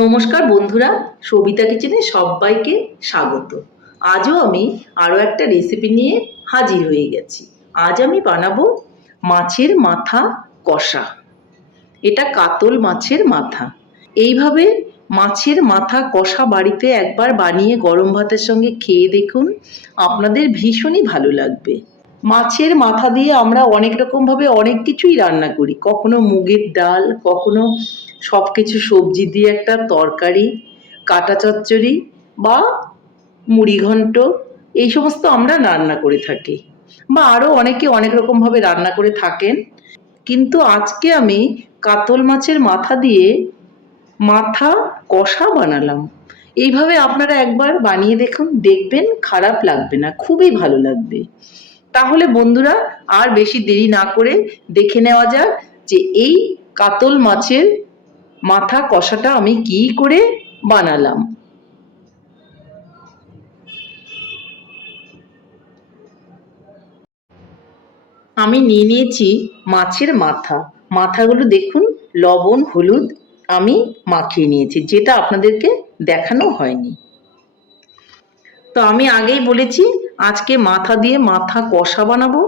নমস্কার বন্ধুরা, সবিতা কিচেনে সবাইকে স্বাগত। আজও আমি আরও একটা রেসিপি নিয়ে হাজির হয়ে গেছি। আজ আমি বানাবো মাছের মাথা কষা। এটা কাতল মাছের মাথা। এইভাবে মাছের মাথা কষা বাড়িতে একবার বানিয়ে গরম ভাতের সঙ্গে খেয়ে দেখুন, আপনাদের ভীষণই ভালো লাগবে। মাছের মাথা দিয়ে আমরা অনেক রকমভাবে অনেক কিছুই রান্না করি। কখনো মুগের ডাল, কখনো সব কিছু সবজি দিয়ে একটা তরকারি, কাটা চচ্চড়ি বা মুড়িঘণ্ট এই সমস্ত আমরা রান্না করে থাকি বা আরও অনেকে অনেক রকমভাবে রান্না করে থাকেন। কিন্তু আজকে আমি কাতল মাছের মাথা দিয়ে মাথা কষা বানালাম। এইভাবে আপনারা একবার বানিয়ে দেখুন, দেখবেন খারাপ লাগবে না, খুবই ভালো লাগবে। তাহলে বন্ধুরা আর বেশি দেরি না করে দেখে নেওয়া যাক যে এই কাতল মাছের মাথা কষাটা আমি কি করে বানালাম। আমি নিয়ে নিয়েছি মাছের মাথা। মাথাগুলো দেখুন, লবণ, হলুদ আমি মাখিয়ে নিয়েছি, যেটা আপনাদেরকে দেখানো হয়নি। তো আমি আগেই বলেছি আজকে মাথা দিয়ে মাথা কষা বানাবো।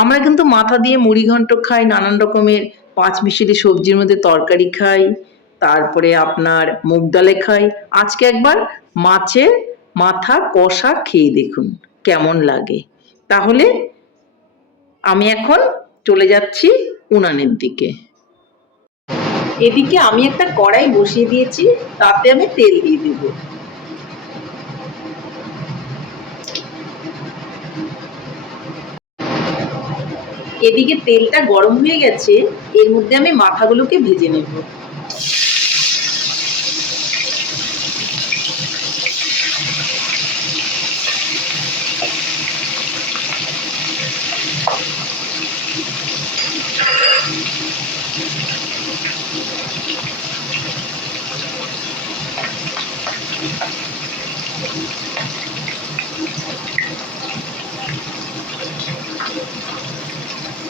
আমরা কিন্তু মাথা দিয়ে মুড়ি ঘন্ট খাই, নানান রকমের পাঁচ মিশালি সবজির মধ্যে তরকারি খাই, তারপরে আপনার মুগ ডালে খাই। আজকে একবার মাছের মাথা কষা খেয়ে দেখুন, কেমন লাগে। তাহলে আমি এখন চলে যাচ্ছি উনানের দিকে। এদিকে আমি একটা কড়াই বসিয়ে দিয়েছি, তাতে আমি তেল দিয়ে দেবো। এদিকে তেলটা গরম হয়ে গেছে এর মধ্যে আমি মাথাগুলোকে ভেজে নেব।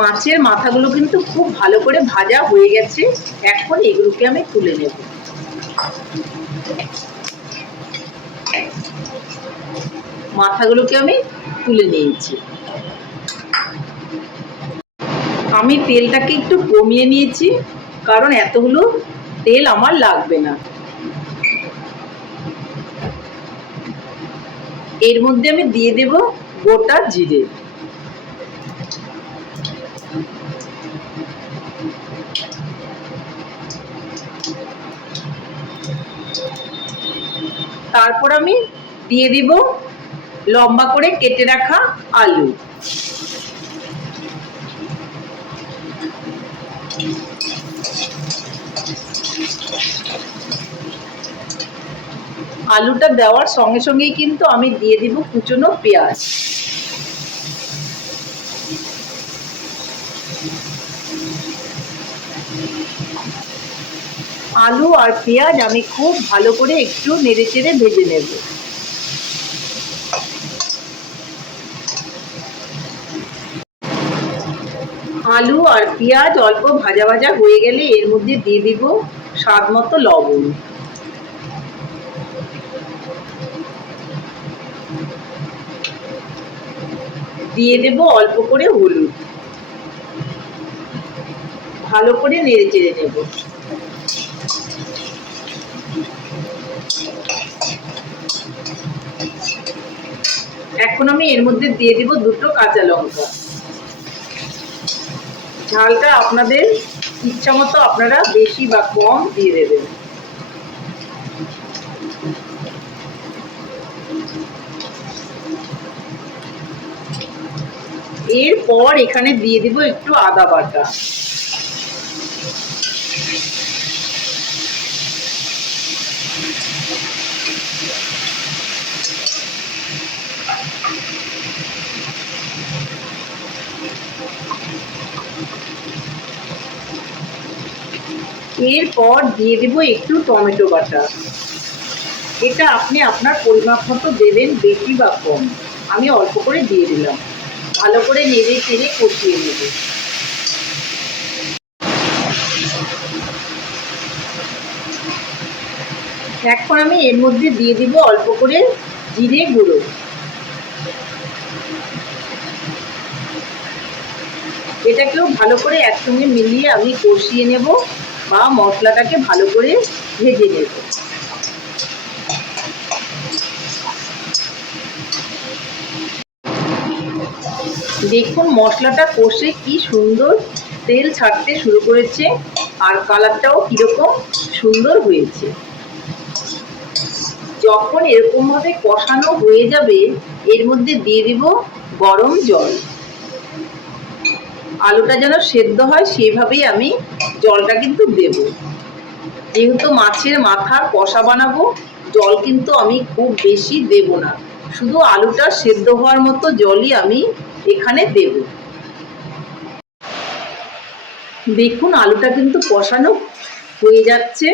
মাছের মাথাগুলো কিন্তু খুব ভালো করে ভাজা হয়ে গেছে। এখন এগুলোকে আমি তুলে নেব। মাথাগুলোকে আমি তুলে নিয়েছি। আমি তেলটাকে একটু কমিয়ে নিয়েছি, কারণ এতগুলো তেল আমার লাগবে না। এর মধ্যে আমি দিয়ে দেব গোটা জিরে। তারপর আমি দিয়ে দিব লম্বা করে কেটে রাখা আলু। আলুটা দেওয়ার সঙ্গে সঙ্গেই কিন্তু আমি দিয়ে দিব কুচনো পেঁয়াজ। আলু আর পেঁয়াজ আমি খুব ভালো করে একটু নেড়ে চেড়ে ভেজে নেব। আলু আর পেঁয়াজ অল্প ভাজা ভাজা হয়ে গেলে এর মধ্যে দিয়ে দিব স্বাদ মতো লবণ। দিয়ে দেব অল্প করে হলুদ। ভালো করে নেড়ে চেড়ে নেব। এখন আমি এর মধ্যে দিয়ে দিব দুটো কাঁচা লঙ্কা। ঝালটা আপনাদের ইচ্ছা মতো আপনারা বেশি বা কম দিয়ে দেবেন। এরপর এখানে দিয়ে দিব একটু আদা বাটা। এরপর দিয়ে দেবো একটু টমেটো বাটা। এটা আপনি আপনার পরিমাপ মতো দেবেন বেশি বা কম। আমি অল্প করে দিয়ে দিলাম। ভালো করে নেড়ে চেড়ে কষিয়ে নেব। এখন আমি এর মধ্যে দিয়ে দিব অল্প করে জিরে গুঁড়ো। এটাকেও ভালো করে একসঙ্গে মিলিয়ে আমি কষিয়ে নেব। বা মশলাটাকে ভালো করে ভেজে নেব। দেখুন মশলাটা কষে কি সুন্দর তেল ছাড়তে শুরু করেছে আর কালারটাও কীরকম সুন্দর হয়েছে। যখন এরকমভাবে কষানো হয়ে যাবে, এর মধ্যে দিয়ে দিব গরম জল। আলুটা যেন সেদ্ধ হয়, সেভাবেই আমি জলটা কিন্তু দেব। যেহেতু মাছের মাথার কষা বানাবো, জল কিন্তু আমি খুব বেশি দেব না। শুধু আলুটা সেদ্ধ হওয়ার মতো জলই আমি এখানে দেব। দেখুন, আলুটা কিন্তু কষানো হয়ে যাচ্ছে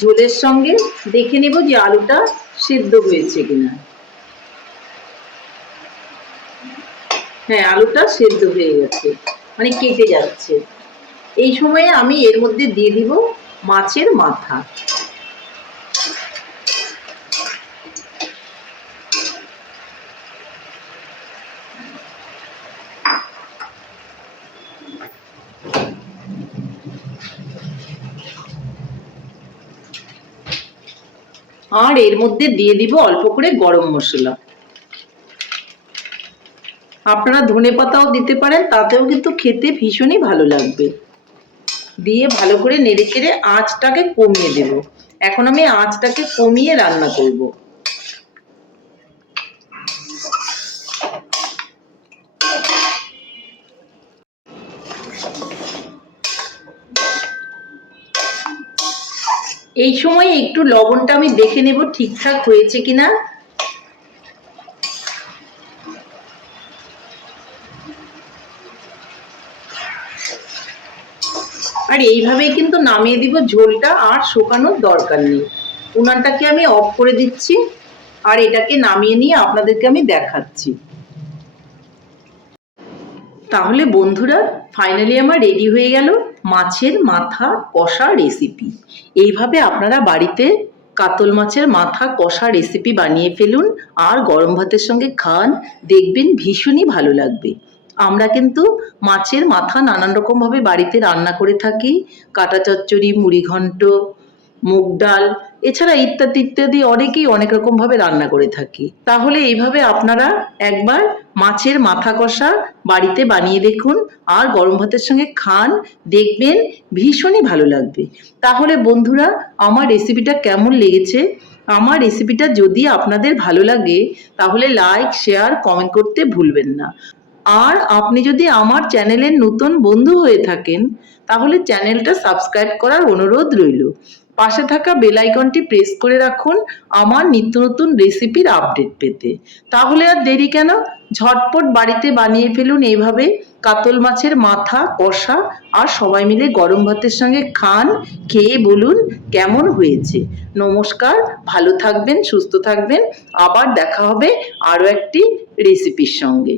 ঝোলের সঙ্গে। দেখে নেব যে আলুটা সেদ্ধ হয়েছে কিনা। হ্যাঁ আলুটা সেদ্ধ হয়ে গেছে। মানে কেটে যাচ্ছে। এই সময়ে আমি এর মধ্যে দিয়ে দিব মাছের মাথা। আর এর মধ্যে দিয়ে দিব অল্প করে গরম মশলা। আপনারা ধনে পাতাও দিতে পারেন, তাতেও কিন্তু খেতে ভীষণই ভালো লাগবে। দিয়ে ভালো করে নেড়ে চেড়ে আঁচটাকে কমিয়ে দেব। এখন আমি আঁচটাকে কমিয়ে রান্না করব। এই সময় একটু লবণটা আমি দেখে নেব ঠিকঠাক হয়েছে কিনা। আর এইভাবেই কিন্তু নামিয়ে দিব ঝোলটা, আর শুকানোর দরকার নেই। উনানটাকে আমি অফ করে দিচ্ছি, আর এটাকে নামিয়ে নিয়ে আপনাদেরকে আমি দেখাচ্ছি। তাহলে বন্ধুরা ফাইনালি আমার রেডি হয়ে গেল মাছের মাথা কষা রেসিপি এইভাবে আপনারা বাড়িতে কাতল মাছের মাথা কষা রেসিপি বানিয়ে ফেলুন, আর গরম ভাতের সঙ্গে খান, দেখবেন ভীষণই ভালো লাগবে। আমরা কিন্তু মাছের মাথা নানান রকমভাবে বাড়িতে রান্না করে থাকি। কাটা চচ্চড়ি, মুড়ি ঘন্ট, মুগ ডাল, এছাড়া ইত্যাদি ইত্যাদি অনেকেই অনেক রকমভাবে রান্না করে থাকি। তাহলে এইভাবে আপনারা একবার মাছের মাথা কষা বাড়িতে বানিয়ে দেখুন আর গরম ভাতের সঙ্গে খান, দেখবেন ভীষণই ভালো লাগবে। তাহলে বন্ধুরা, আমার রেসিপিটা কেমন লেগেছে? আমার রেসিপিটা যদি আপনাদের ভালো লাগে, তাহলে লাইক শেয়ার কমেন্ট করতে ভুলবেন না। আর আপনি যদি আমার চ্যানেলের নতুন বন্ধু হয়ে থাকেন, তাহলে চ্যানেলটা সাবস্ক্রাইব করার অনুরোধ রইল। পাশে থাকা বেল আইকনটি প্রেস করে রাখুন আমার নিত্য নতুন রেসিপির আপডেট পেতে। তাহলে আর দেরি কেন? ঝটপট বাড়িতে বানিয়ে ফেলুন এইভাবে। কাতল মাছের মাথা, কষা আর সবাই মিলে গরম ভাতের সঙ্গে খান, খেয়ে বলুন কেমন হয়েছে। নমস্কার, ভালো থাকবেন, সুস্থ থাকবেন। আবার দেখা হবে আরও একটি রেসিপির সঙ্গে।